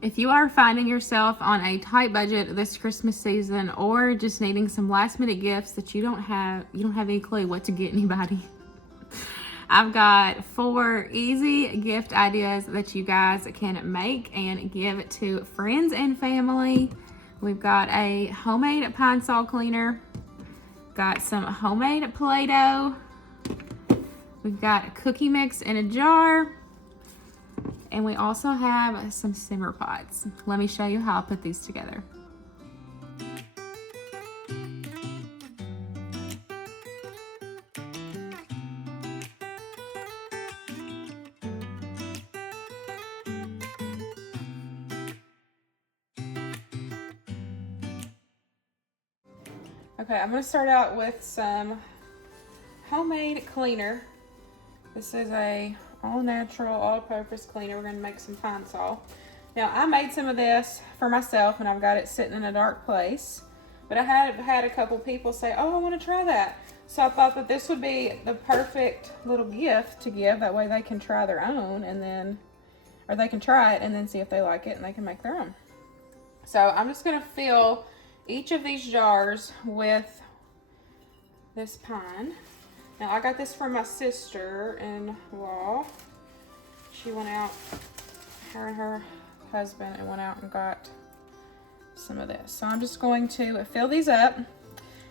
If you are finding yourself on a tight budget this Christmas season, or just needing some last minute gifts that you don't have any clue what to get anybody, I've got 4 easy gift ideas that you guys can make and give to friends and family. We've got a homemade pine saw cleaner, got some homemade Play-Doh, we've got a cookie mix in a jar, and we also have some simmer pots. Let me show you how I'll put these together. Okay, I'm gonna start out with some homemade cleaner. This is a all-natural, all-purpose cleaner. We're gonna make some pine saw. Now, I made some of this for myself and I've got it sitting in a dark place, but I have had a couple people say, oh, I wanna try that. So I thought that this would be the perfect little gift to give. That way they can try their own and then, or they can try it and then see if they like it and they can make their own. So I'm just gonna fill each of these jars with this pine. Now I got this from my sister-in-law. She went out, her and her husband, and went out and got some of this. So I'm just going to fill these up,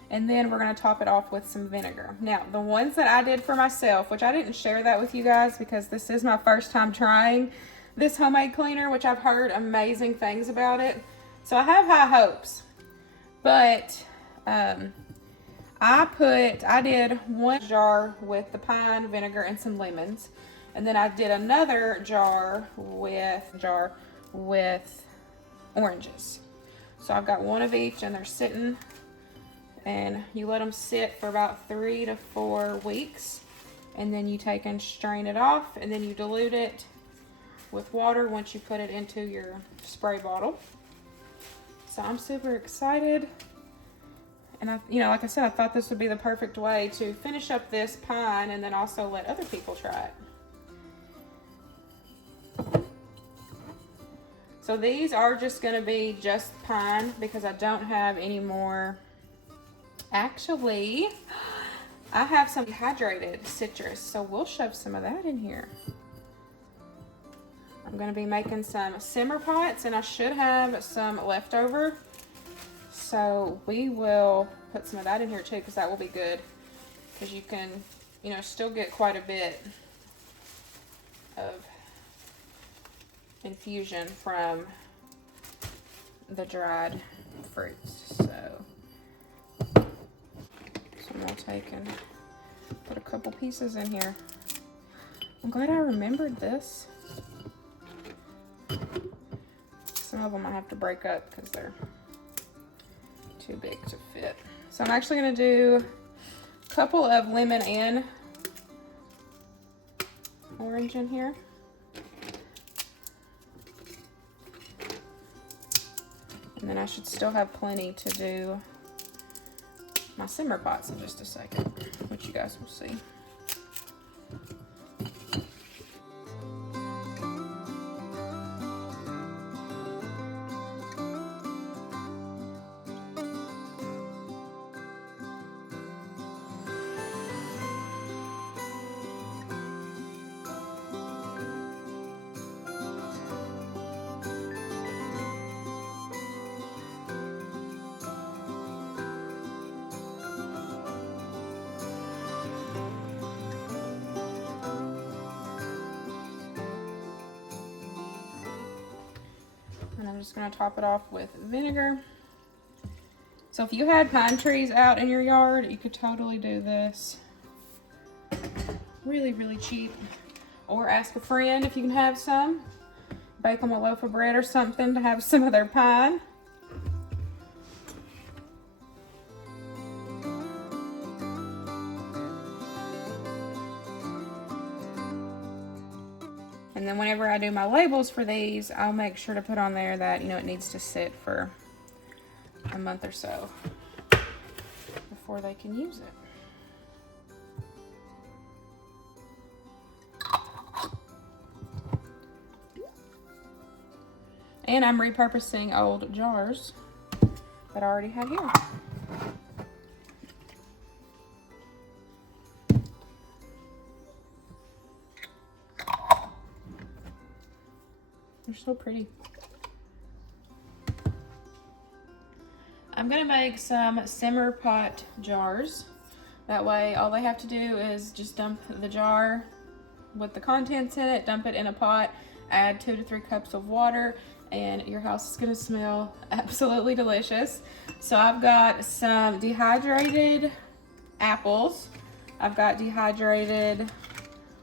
and then we're gonna top it off with some vinegar. Now, the ones that I did for myself, which I didn't share that with you guys because this is my first time trying this homemade cleaner, which I've heard amazing things about it. So I have high hopes, but I did one jar with the pine vinegar and some lemons, and then I did another jar with oranges. So I've got one of each, and they're sitting, and you let them sit for about 3 to 4 weeks, and then you take and strain it off, and then you dilute it with water once you put it into your spray bottle. So I'm super excited. And like I said, I thought this would be the perfect way to finish up this pine and then also let other people try it. So these are just gonna be just pine because I don't have any more. Actually, I have some dehydrated citrus, so we'll shove some of that in here. I'm gonna be making some simmer pots, and I should have some leftover. So we will put some of that in here too, because that will be good. Because you can, still get quite a bit of infusion from the dried fruits. So we'll take and put a couple pieces in here. I'm glad I remembered this. Some of them I have to break up because they're too big to fit. So I'm actually going to do a couple of lemon and orange in here. And then I should still have plenty to do my simmer pots in just a second, which you guys will see. And I'm just going to top it off with vinegar. So if you had pine trees out in your yard, you could totally do this. Really, really cheap. Or ask a friend if you can have some. Bake them a loaf of bread or something to have some of their pine. And then whenever I do my labels for these, I'll make sure to put on there that, it needs to sit for a month or so before they can use it. And I'm repurposing old jars that I already had here. They're so pretty. I'm gonna make some simmer pot jars. That way all they have to do is just dump the jar with the contents in it, dump it in a pot, add 2 to 3 cups of water, and your house is gonna smell absolutely delicious. So I've got some dehydrated apples. I've got dehydrated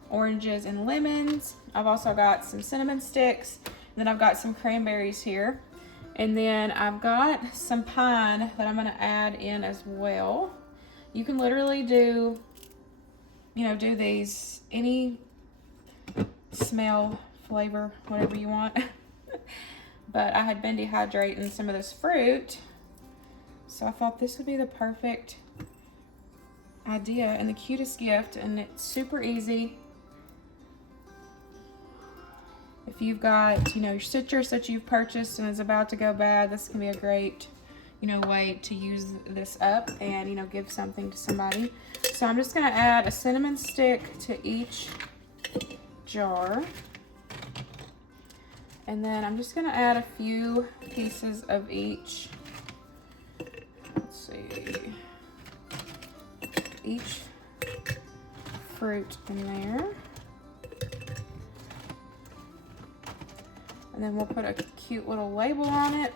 oranges and lemons. I've also got some cinnamon sticks. And then I've got some cranberries here. And then I've got some pine that I'm gonna add in as well. You can literally do, do these, any smell, flavor, whatever you want. But I had been dehydrating some of this fruit, so I thought this would be the perfect idea and the cutest gift, and it's super easy. If you've got, your citrus that you've purchased and is about to go bad, this can be a great, way to use this up and, give something to somebody. So I'm just gonna add a cinnamon stick to each jar. And then I'm just gonna add a few pieces of each, let's see, each fruit in there. And then we'll put a cute little label on it.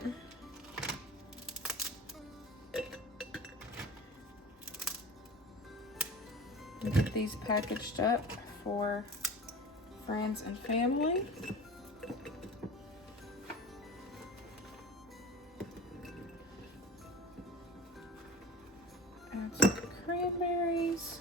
And get these packaged up for friends and family. Add some cranberries.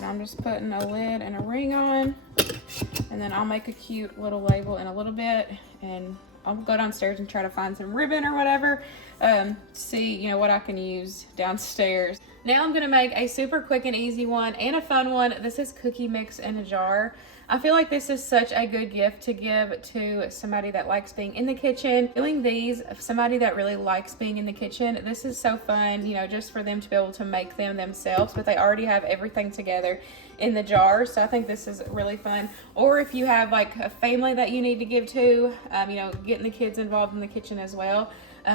I'm just putting a lid and a ring on, and then I'll make a cute little label in a little bit, and I'll go downstairs and try to find some ribbon or whatever, see what I can use downstairs. Now I'm gonna make a super quick and easy one and a fun one. This is cookie mix in a jar. I feel like this is such a good gift to give to somebody that likes being in the kitchen. Doing these, somebody that really likes being in the kitchen, this is so fun, just for them to be able to make them themselves, but they already have everything together in the jar. So I think this is really fun. Or if you have like a family that you need to give to, getting the kids involved in the kitchen as well.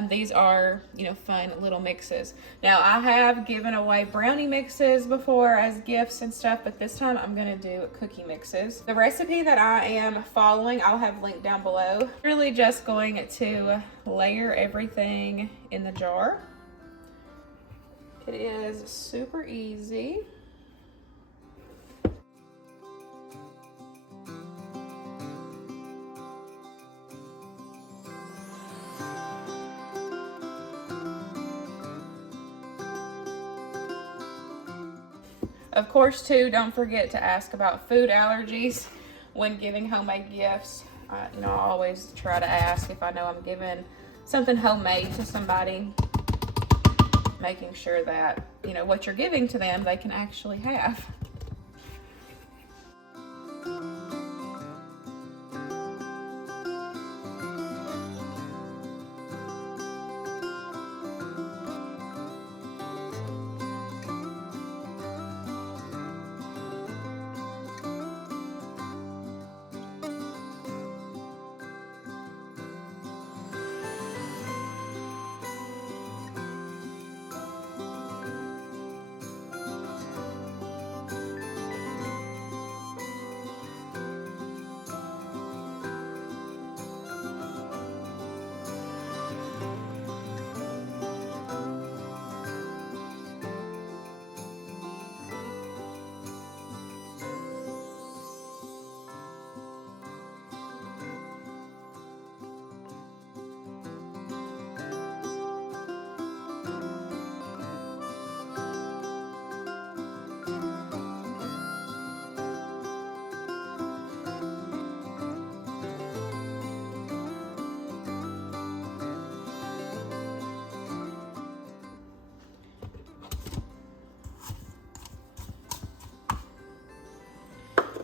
These are, fun little mixes. Now, I have given away brownie mixes before as gifts and stuff, but this time I'm gonna do cookie mixes. The recipe that I am following, I'll have linked down below. Really just going to layer everything in the jar. It is super easy. Of course, too, don't forget to ask about food allergies when giving homemade gifts. I always try to ask if I know I'm giving something homemade to somebody, making sure that, what you're giving to them, they can actually have.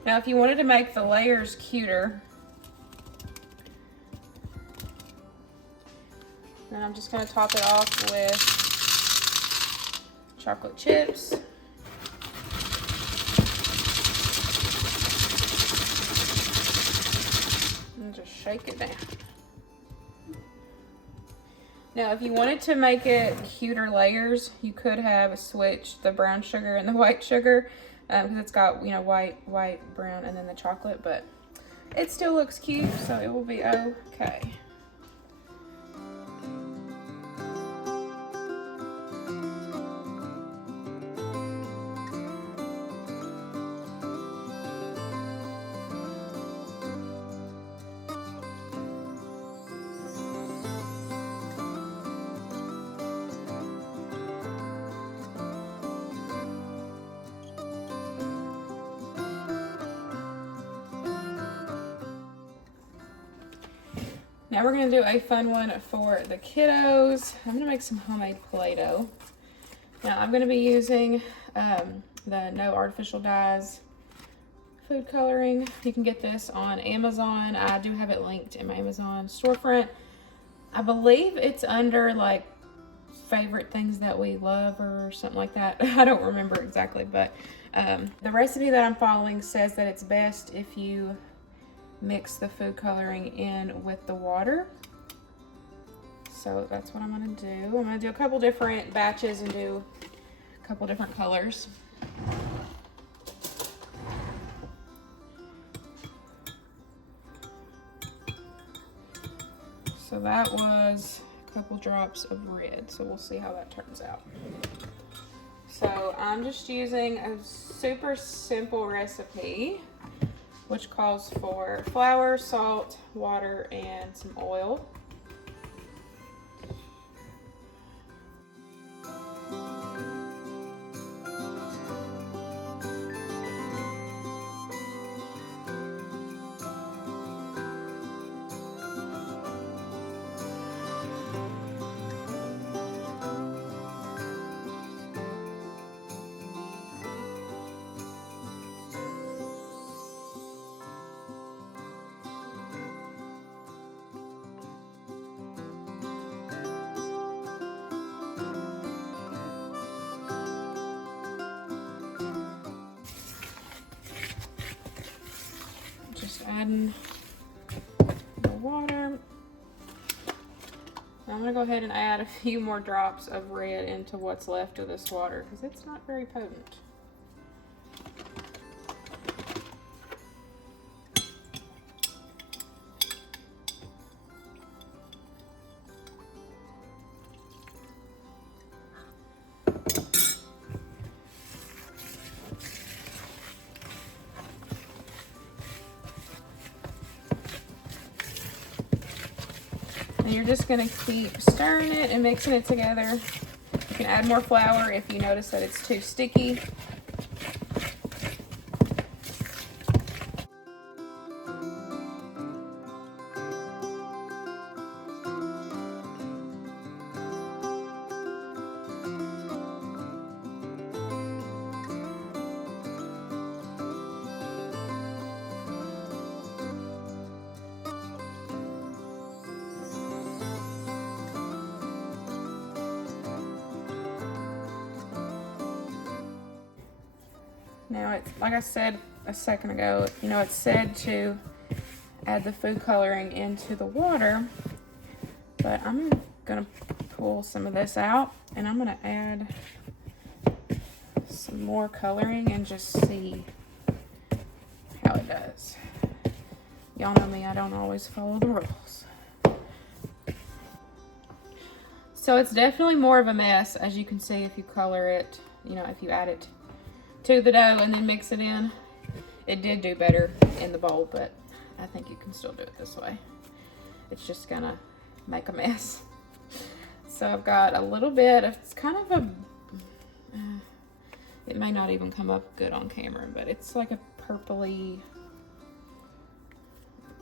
Now, if you wanted to make the layers cuter, then I'm just going to top it off with chocolate chips. And just shake it down. Now, if you wanted to make it cuter layers, you could have switched the brown sugar and the white sugar, because it's got, you know, white, brown, and then the chocolate, but it still looks cute, so it will be okay. Now we're gonna do a fun one for the kiddos. I'm gonna make some homemade Play-Doh. Now I'm gonna be using the no artificial dyes food coloring. You can get this on Amazon. I do have it linked in my Amazon storefront. I believe it's under like favorite things that we love or something like that. I don't remember exactly, but the recipe that I'm following says that it's best if you mix the food coloring in with the water. So that's what I'm gonna do. I'm gonna do a couple different batches and do a couple different colors. So that was a couple drops of red. So we'll see how that turns out. So I'm just using a super simple recipe, which calls for flour, salt, water, and some oil. Adding the water. Now I'm gonna go ahead and add a few more drops of red into what's left of this water because it's not very potent. And you're just gonna keep stirring it and mixing it together. You can add more flour if you notice that it's too sticky. Now, it's like I said a second ago, you know, it's said to add the food coloring into the water, but I'm gonna pull some of this out and I'm gonna add some more coloring and just see how it does. Y'all know me, I don't always follow the rules. So it's definitely more of a mess, as you can see if you color it, you know, if you add it to the dough and then mix it in. It did do better in the bowl, but I think you can still do it this way. It's just gonna make a mess. So I've got a little bit of, it's kind of a, it may not even come up good on camera, but it's like a purpley,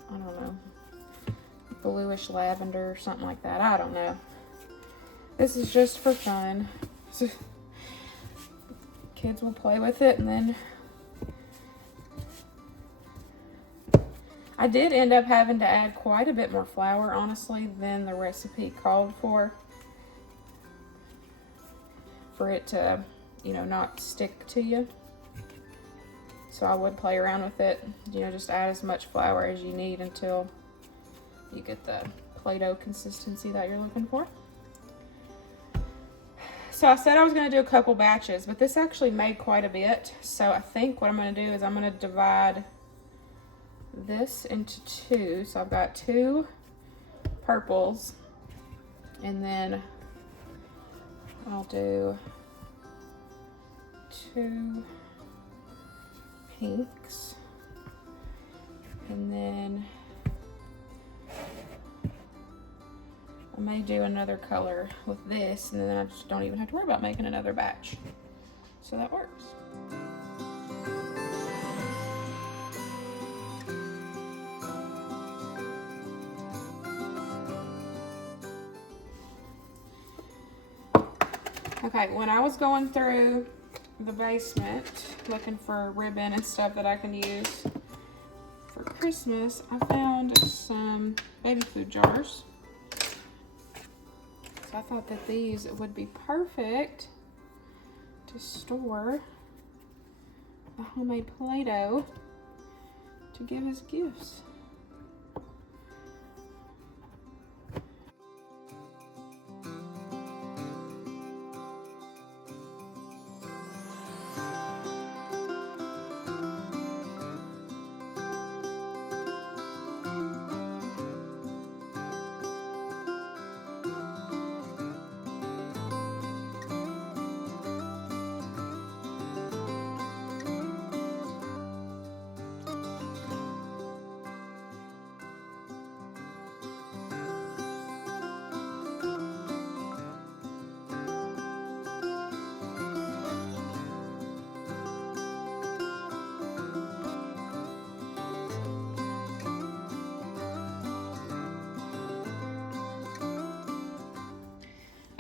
I don't know, bluish lavender or something like that. I don't know. This is just for fun. Kids will play with it and then I did end up having to add quite a bit more flour, honestly, than the recipe called for it to, you know, not stick to you. So I would play around with it, you know, just add as much flour as you need until you get the Play-Doh consistency that you're looking for. So I said I was going to do a couple batches, but this actually made quite a bit. So I think what I'm going to do is I'm going to divide this into two. So I've got two purples, and then I'll do two pinks, and then I may do another color with this, and then I just don't even have to worry about making another batch. So that works. Okay, when I was going through the basement looking for ribbon and stuff that I can use for Christmas, I found some baby food jars. So I thought that these would be perfect to store a homemade Play-Doh to give as gifts.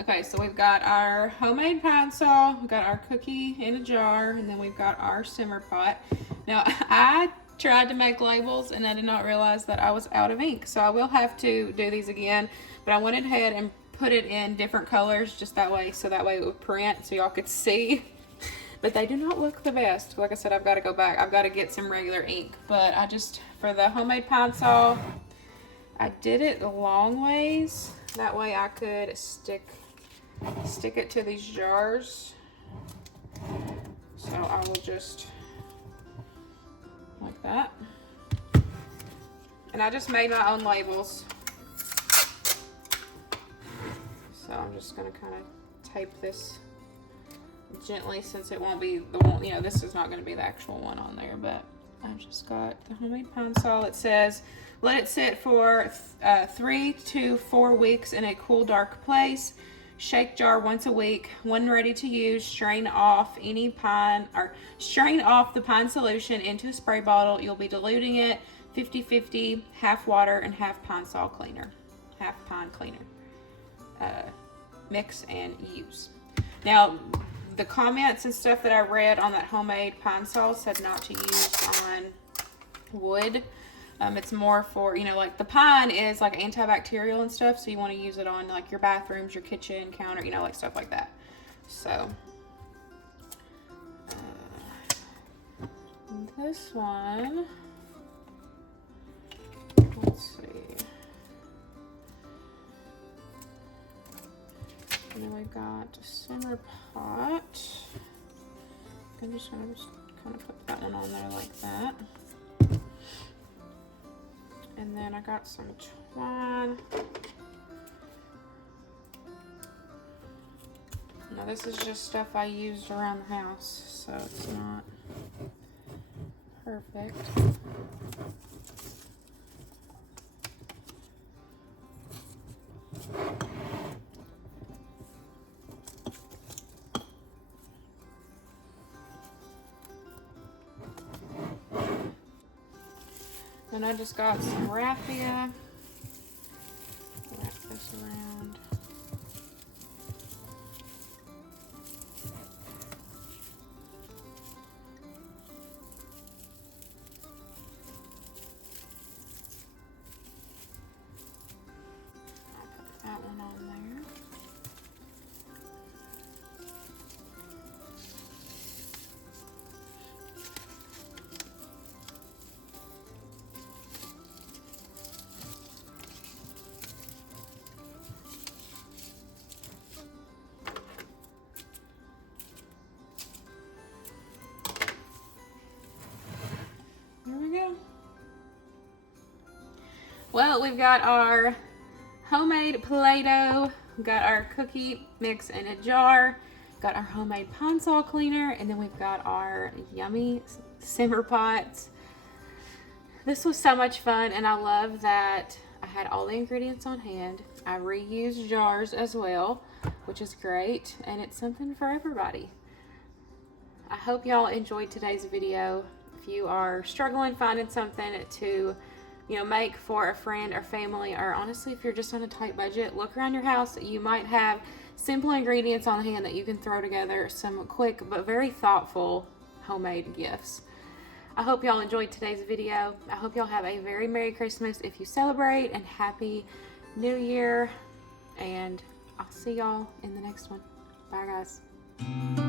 Okay, so we've got our homemade pine sol, we've got our cookie in a jar, and then we've got our simmer pot. Now, I tried to make labels and I did not realize that I was out of ink, so I will have to do these again, but I went ahead and put it in different colors just that way, so that way it would print so y'all could see. But they do not look the best. Like I said, I've got to go back. I've got to get some regular ink, but I just, for the homemade pine sol, I did it long ways. That way I could stick it to these jars. So I will just, like that. And I just made my own labels. So I'm just gonna kind of tape this gently, since it won't be the one, you know, this is not gonna be the actual one on there, but I've just got the homemade pine sol. It says, let it sit for 3 to 4 weeks in a cool, dark place. Shake jar once a week. When ready to use, strain off the pine solution into a spray bottle. You'll be diluting it 50-50, half water and half pine sol cleaner. Half pine cleaner. Mix and use. Now, the comments and stuff that I read on that homemade pine sol said not to use on wood. It's more for, you know, like the pine is like antibacterial and stuff, so you want to use it on like your bathrooms, your kitchen counter, you know, like stuff like that. So this one, let's see, and then we've got a simmer pot. I'm just gonna kind of put that one on there like that. And then I got some twine. Now this is just stuff I used around the house, so it's not perfect. And I just got some raffia. Wrap this around. on there. There we go. Well, we've got our homemade Play-Doh, we've got our cookie mix in a jar, got our homemade Pine-Sol cleaner, and then we've got our yummy simmer pots. This was so much fun, and I love that I had all the ingredients on hand. I reused jars as well, which is great, and it's something for everybody. I hope y'all enjoyed today's video. If you are struggling finding something to make for a friend or family, or honestly, if you're just on a tight budget, look around your house. You might have simple ingredients on hand that you can throw together some quick but very thoughtful homemade gifts. I hope y'all enjoyed today's video. I hope y'all have a very Merry Christmas if you celebrate, and Happy New Year. And I'll see y'all in the next one. Bye, guys.